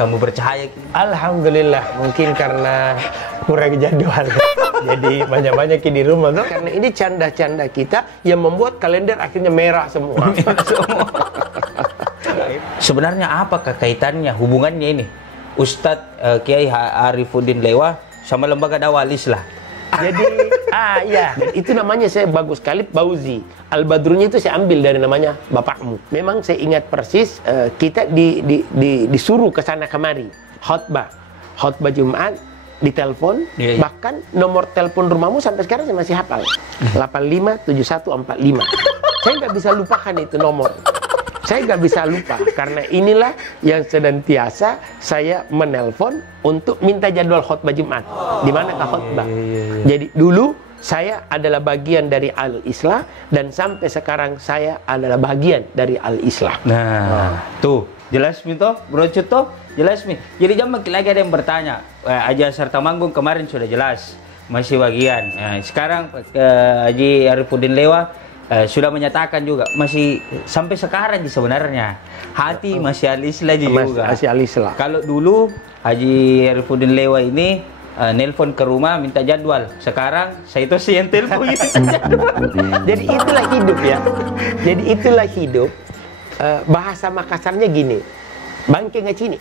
kamu bercahaya? Alhamdulillah, mungkin karena kurang jadwal. Jadi banyak-banyak di rumah tuh. Karena ini canda-canda kita yang membuat kalender akhirnya merah semua. Sebenarnya apakah kaitannya, hubungannya ini Ustadz Kiai Arifuddin Lewa sama lembaga dakwah Al-Islah? Jadi, ya, dan itu namanya saya bagus sekali, Bauzi. Al-Badrunya itu saya ambil dari namanya bapakmu. Memang saya ingat persis, kita disuruh ke sana kemari, khutbah Jumat, ditelepon, bahkan nomor telepon rumahmu sampai sekarang saya masih hafal, 857145. Saya nggak bisa lupakan itu nomor. Saya nggak bisa lupa, karena inilah yang senantiasa saya menelpon untuk minta jadwal khutbah Jumat. Di manakah khutbah? Jadi dulu saya adalah bagian dari Al-Islah, dan sampai sekarang saya adalah bagian dari Al-Islah. Nah, tuh jelas minto, Bro Cuto, jelas mi. Jadi jam lagi ada yang bertanya, Aja serta manggung kemarin sudah jelas, masih bagian. Nah, sekarang Haji Arifuddin Lewa sudah menyatakan juga masih sampai sekarang sebenarnya hati masih Al-Islah juga. Masih Al-Islah. Kalau dulu Haji Arifuddin Lewa ini nelpon ke rumah minta jadwal. Sekarang saya itu sih yang telepon minta jadwal. Jadi itulah hidup ya. Jadi itulah hidup. Bahasa Makassarnya gini, bangke ngacini.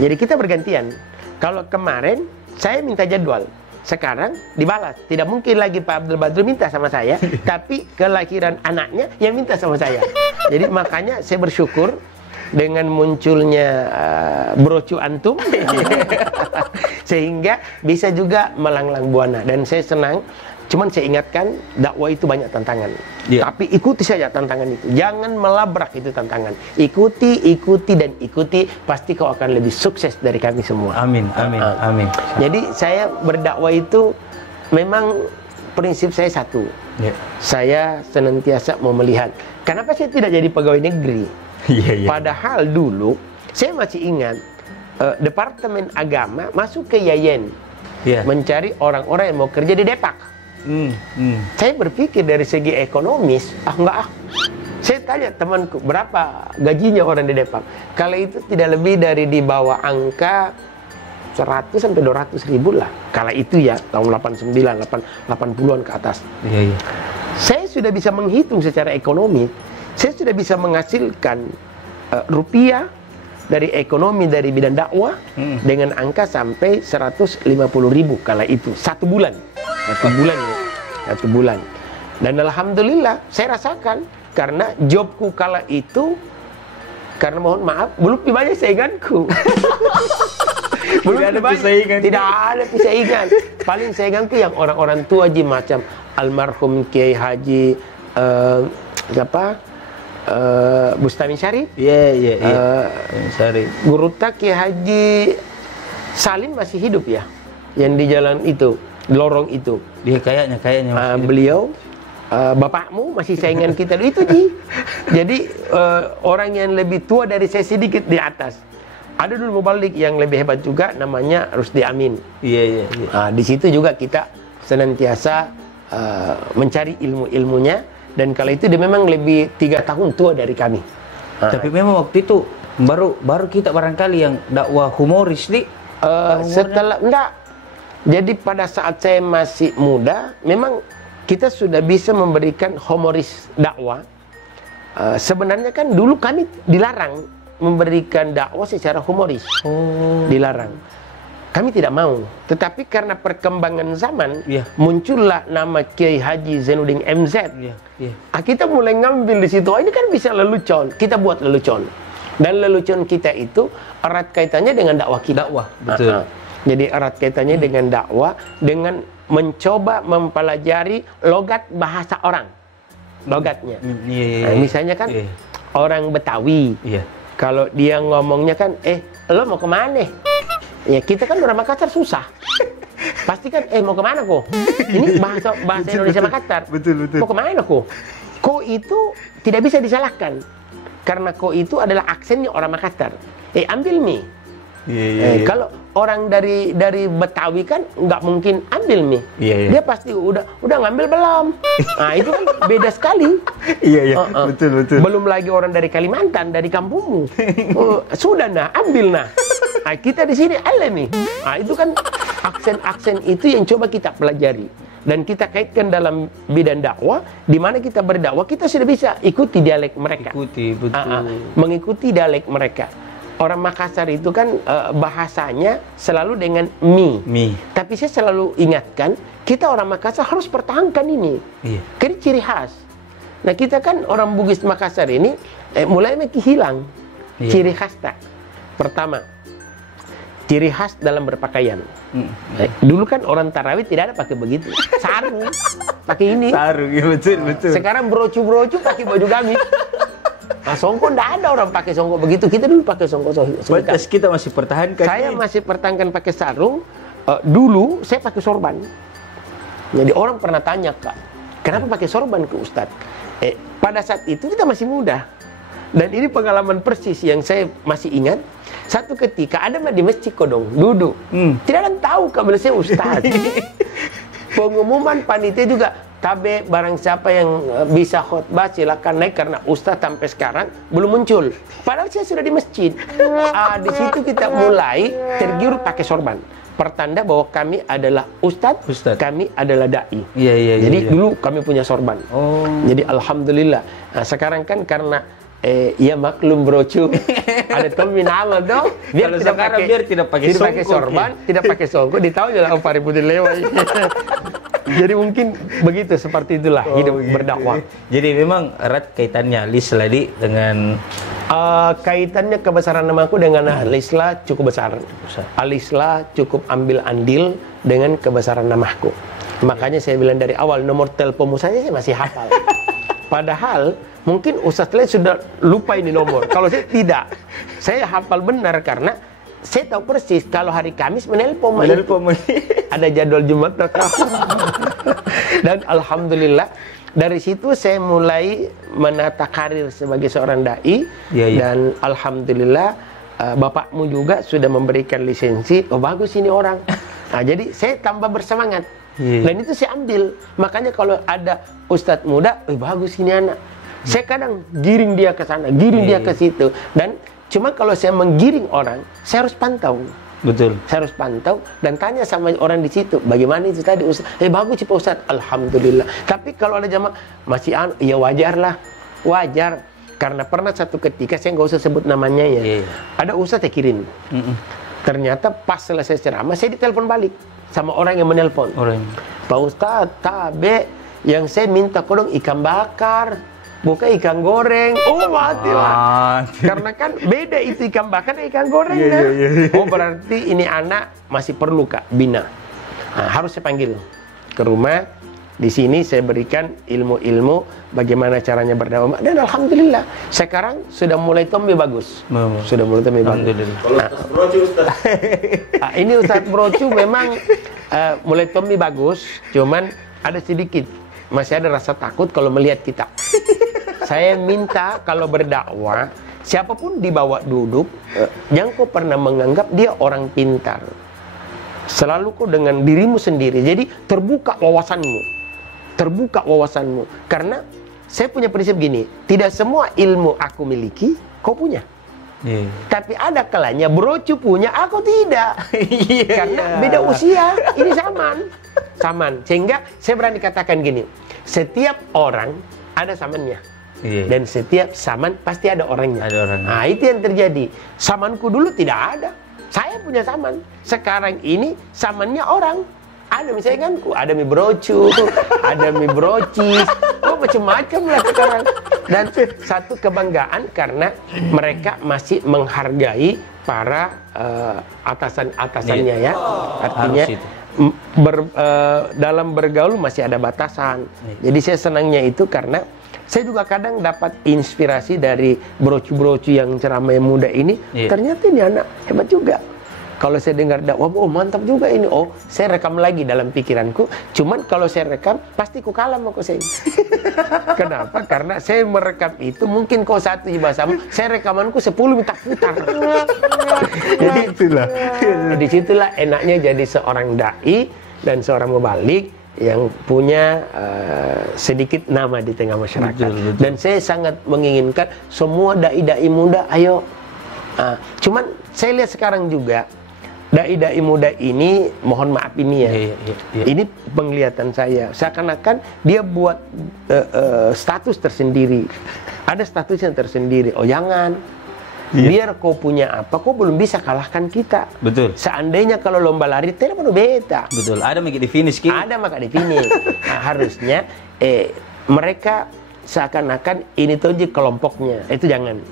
Jadi kita bergantian. Kalau kemarin saya minta jadwal, sekarang dibalas. Tidak mungkin lagi Pak Abdul Badrul minta sama saya, tapi kelahiran anaknya yang minta sama saya. Jadi makanya saya bersyukur dengan munculnya brocu antum, sehingga bisa juga melanglang buana. Dan saya senang. Cuman saya ingatkan, dakwah itu banyak tantangan. Tapi ikuti saja tantangan itu. Jangan melabrak itu tantangan. Ikuti, dan ikuti. Pasti kau akan lebih sukses dari kami semua. Amin, amin, amin. Jadi saya berdakwah itu memang prinsip saya satu. Saya senantiasa mau melihat. Kenapa saya tidak jadi pegawai negeri? Padahal dulu, saya masih ingat, Departemen Agama masuk ke Yayen. Mencari orang-orang yang mau kerja di Depak. Saya berpikir dari segi ekonomis, saya tanya temanku, berapa gajinya orang di Depak? Kalau itu tidak lebih dari di bawah angka 100 sampai 200 ribu lah. Kala itu ya, tahun 89, 80-an ke atas. Saya sudah bisa menghitung secara ekonomi, saya sudah bisa menghasilkan rupiah dari ekonomi dari bidang dakwah dengan angka sampai 150 ribu kala itu, satu bulan. Satu bulan. Dan alhamdulillah saya rasakan, karena jobku kala itu, karena mohon maaf belum banyak sainganku. Tidak ada saingan. Paling sainganku yang orang-orang tua macam almarhum Kiai Haji Bustami Syarif. Guru Tak Kiai Haji Salim masih hidup ya, yang di jalan itu, lorong itu. Dia kayaknya beliau, bapakmu masih saingan kita itu Ji. Jadi orang yang lebih tua dari saya sedikit di atas. Ada dulu mubalik yang lebih hebat juga, namanya Rusdi Amin. Di situ juga kita senantiasa mencari ilmunya, dan kalau itu dia memang lebih 3 tahun tua dari kami. Tapi memang waktu itu baru kita barangkali yang dakwah humoris nih. Setelah enggak. Jadi pada saat saya masih muda, memang kita sudah bisa memberikan humoris dakwah. Sebenarnya kan dulu kami dilarang memberikan dakwah secara humoris. Dilarang. Kami tidak mau. Tetapi karena perkembangan zaman, muncullah nama Kiai Haji Zainuddin MZ. Kita mulai ngambil di situ. Ini kan bisa lelucon. Kita buat lelucon. Dan lelucon kita itu erat kaitannya dengan dakwah kita. Betul. Jadi erat kaitannya dengan dakwah, dengan mencoba mempelajari logat bahasa orang. Logatnya. Misalnya kan orang Betawi. Kalau dia ngomongnya kan, lo mau kemana? Ya kita kan orang Makassar susah. Pasti kan, mau kemana kok? Ini bahasa Indonesia Makassar. Betul. Mau kemana kok? Ko itu tidak bisa disalahkan. Karena ko itu adalah aksennya orang Makassar. Ambil mie. Kalau orang dari Betawi kan nggak mungkin ambil mie. Dia pasti udah ngambil belum. Nah itu kan beda sekali. Betul. Belum lagi orang dari Kalimantan, dari kampungmu. Sudah nah, ambil nah. Nah kita di sini ada nih. Nah itu kan aksen-aksen itu yang coba kita pelajari dan kita kaitkan dalam bidang dakwah. Di mana kita berdakwah kita sudah bisa ikuti dialek mereka. Mengikuti dialek mereka. Orang Makassar itu kan bahasanya selalu dengan mi. Tapi saya selalu ingatkan, kita orang Makassar harus pertahankan ini. Karena ciri khas. Nah kita kan orang Bugis Makassar ini mulai hilang ciri khas tak. Pertama, ciri khas dalam berpakaian. Dulu kan orang Tarawih tidak ada pakai begitu. Sarung, pakai ini. Sarung, ya betul. Sekarang brocu pakai baju gamis. Nah, songko enggak ada orang pakai songko begitu. Kita dulu pakai songko. Batas kita masih pertahankan. Saya masih pertahankan pakai sarung. Dulu saya pakai sorban. Jadi orang pernah tanya, Kak, kenapa pakai sorban ke Ustadz? Pada saat itu kita masih muda. Dan ini pengalaman persis yang saya masih ingat. Satu ketika ada di masjid Kodong, duduk. Tidak ada yang tahu kalau saya Ustadz. Pengumuman panitia juga, tabe barang siapa yang bisa khutbah silakan naik, karena Ustadz sampai sekarang belum muncul. Padahal saya sudah di masjid. Di situ kita mulai tergiur pakai sorban. Pertanda bahwa kami adalah Ustadz. Kami adalah dai. Jadi dulu kami punya sorban. Jadi alhamdulillah. Nah, sekarang kan karena ya maklum brocu ada Tommy nama dong. Biar tidak pakai sorban, tidak pakai songko, ditahu jalan Fahri Putih lewat. Jadi mungkin begitu, seperti itulah hidup berdakwah. Jadi memang erat kaitannya Lisladi dengan kaitannya kebesaran namaku dengan Lisla cukup besar. Alisla cukup ambil andil dengan kebesaran namaku. Makanya saya bilang dari awal, nomor teleponmu saja saya masih hafal. Padahal mungkin Ustadz lain sudah lupa ini nomor. Kalau saya tidak, saya hafal benar karena saya tahu persis kalau hari Kamis menelpon. Ada jadwal Jumat atau dan alhamdulillah dari situ saya mulai menata karir sebagai seorang dai. Dan alhamdulillah bapakmu juga sudah memberikan lisensi. Oh bagus ini orang. Nah, jadi saya tambah bersemangat. Dan itu saya ambil. Makanya kalau ada ustadz muda, bagus ini anak. Saya kadang giring dia ke sana, giring dia ke situ. Dan cuma kalau saya menggiring orang, saya harus pantau. Betul. Saya harus pantau dan tanya sama orang di situ, bagaimana itu tadi Ustaz? Bagus sih Pak Ustaz, alhamdulillah. Tapi kalau ada jamaah masih ya wajar lah, wajar. Karena pernah satu ketika, saya nggak usah sebut namanya ya. Ada Ustaz yang kirim. Ternyata pas selesai ceramah, saya ditelepon balik sama orang yang menelpon. Pak Ustaz, tabe yang saya minta kodong ikan bakar, bukan ikan goreng. Oh mati lah. Karena kan beda itu ikan bakar dan ikan goreng. Oh berarti ini anak masih perlu Kak bina. Nah, harus saya panggil ke rumah. Di sini saya berikan ilmu-ilmu bagaimana caranya berdakwah. Dan alhamdulillah sekarang sudah mulai tumbuh bagus. Sudah mulai tumbuh bagus. Nah, ini Ustadz Brocu memang mulai tumbuh bagus. Cuman ada sedikit masih ada rasa takut kalau melihat kita. Saya minta kalau berdakwah, siapapun dibawa duduk, jangan kau pernah menganggap dia orang pintar. Selalu kau dengan dirimu sendiri. Jadi terbuka wawasanmu. Terbuka wawasanmu. Karena saya punya prinsip gini, tidak semua ilmu aku miliki, kau punya. Tapi ada kalanya Brocu punya, aku tidak. Karena beda usia, ini saman. Sehingga saya berani katakan gini, setiap orang ada samannya. Dan setiap saman pasti ada orangnya. Nah itu yang terjadi. Samanku dulu tidak ada. Saya punya saman. Sekarang ini samannya orang. Ada misalnya kan, ada mie Brocu, ada mie brocis, macam-macam lah sekarang. Dan satu kebanggaan karena mereka masih menghargai para atasan-atasannya ya. Artinya dalam bergaul masih ada batasan. Jadi saya senangnya itu karena saya juga kadang dapat inspirasi dari brocu-brocu yang ceramah muda ini. Ternyata ini anak hebat juga. Kalau saya dengar dakwah, oh mantap juga ini. Oh, saya rekam lagi dalam pikiranku. Cuman kalau saya rekam, pasti ku kalah sama saya. Kenapa? Karena saya merekam itu mungkin kau satu bahasa, saya rekamanku 10 minta putar. Jadi itulah. Disitulah enaknya jadi seorang dai dan seorang mubalik yang punya sedikit nama di tengah masyarakat. Betul. Dan saya sangat menginginkan semua dai-dai muda, ayo. Cuman saya lihat sekarang juga dai-dai muda ini, mohon maaf ini ya, ini penglihatan saya, seakan-akan dia buat status tersendiri. Ada statusnya tersendiri. Oh jangan. Biar kau punya apa, kau belum bisa kalahkan kita. Betul. Seandainya kalau lomba lari, tidak perlu beta. Betul. Ada maka di finish ki. Ada maka di finish. Nah, harusnya mereka seakan-akan ini tonji kelompoknya. Itu jangan.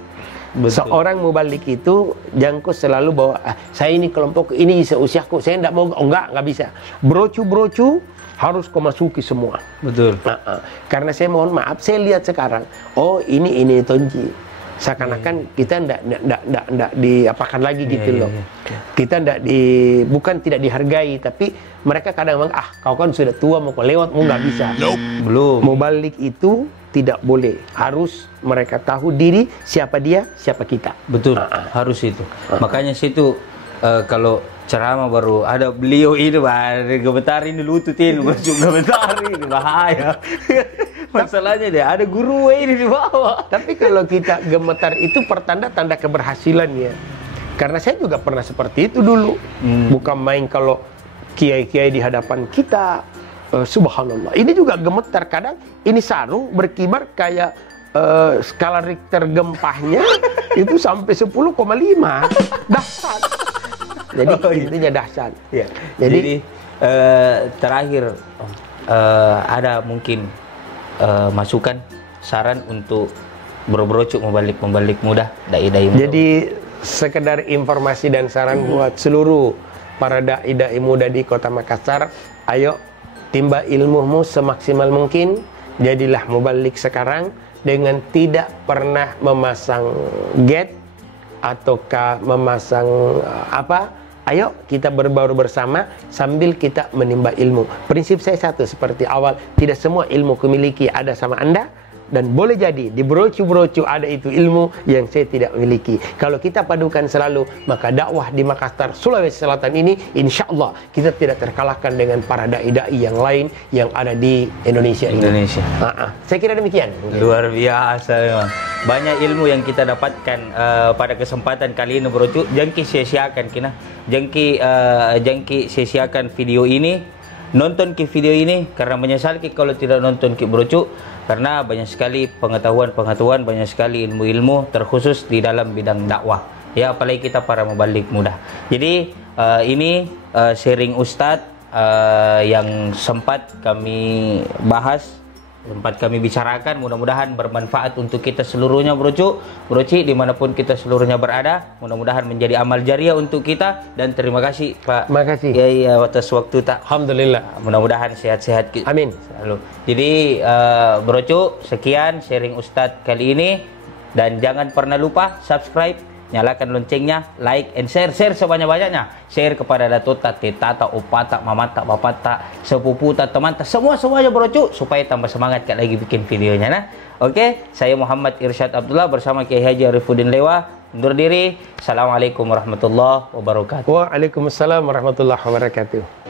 Betul. Seorang mubalik itu jangkau selalu bahwa saya ini kelompok ini seusiaku, saya tidak mau. Oh, enggak bisa. Brocu harus kau masuki semua. Betul. Karena saya mohon maaf, saya lihat sekarang, oh ini tonji. Seakan-akan kita ndak diapakan lagi gitu loh. Kita bukan tidak dihargai, tapi mereka kadang bilang, kau kan sudah tua, mau kau lewat, mau nggak bisa. Belum. Mau balik itu tidak boleh. Harus mereka tahu diri, siapa dia, siapa kita. Betul. Harus itu. Makanya situ kalau ceramah baru ada beliau ini, gemetar ini lututin, gemetar ini bahaya. Masalahnya deh, ada guru ini di bawah. Tapi kalau kita gemetar itu pertanda-tanda keberhasilannya. Karena saya juga pernah seperti itu dulu. Bukan main kalau kiai-kiai di hadapan kita, subhanallah. Ini juga gemetar. Kadang ini sarung berkibar kayak skala Richter gempahnya itu sampai 10,5. Dahsyat. Jadi intinya dahsyat. Ya. Jadi terakhir ada mungkin masukan, saran untuk bro-brocu membalik mudah, dai-dai muda. Jadi sekedar informasi dan saran buat seluruh para dai-dai muda di Kota Makassar, ayo timba ilmumu semaksimal mungkin, jadilah mubalik sekarang dengan tidak pernah memasang gate ataukah memasang Ayo kita berbaur bersama sambil kita menimba ilmu. Prinsip saya satu seperti awal, tidak semua ilmu kumiliki ada sama Anda. Dan boleh jadi di brocu-brocu ada itu ilmu yang saya tidak miliki. Kalau kita padukan selalu, maka dakwah di Makassar, Sulawesi Selatan ini insya Allah kita tidak terkalahkan dengan para dai-dai yang lain yang ada di Indonesia ini. Saya kira demikian. Luar biasa memang. Banyak ilmu yang kita dapatkan pada kesempatan kali ini brocu. Jangki sia-siakan kina. Jangki sia-siakan video ini. Nonton ke video ini karena menyesal kalau tidak nonton ke brocu, karena banyak sekali pengetahuan, banyak sekali ilmu-ilmu terkhusus di dalam bidang dakwah. Ya, apalagi kita para mubalik muda. Jadi ini sharing Ustadz yang sempat kami bahas, sempat kami bicarakan, mudah-mudahan bermanfaat untuk kita seluruhnya broci dimanapun kita seluruhnya berada, mudah-mudahan menjadi amal jariah untuk kita. Dan terima kasih Pak. Terima kasih ya atas waktu tak. Alhamdulillah, mudah-mudahan sehat-sehat. Amin selalu. Jadi brocu, sekian sharing Ustadz kali ini, dan jangan pernah lupa subscribe, nyalakan loncengnya, like and share sebanyak-banyaknya. Share kepada datuk tak, teta tak, opa tak, mama tak, bapak tak, sepupu tak, teman tak, semuanya brocu, supaya tambah semangat lagi bikin videonya. Nah, oke, saya Muhammad Irsyad Abdullah bersama Kiai Haji Arifuddin Lewa undur diri. Assalamualaikum warahmatullahi wabarakatuh. Waalaikumsalam warahmatullahi wabarakatuh.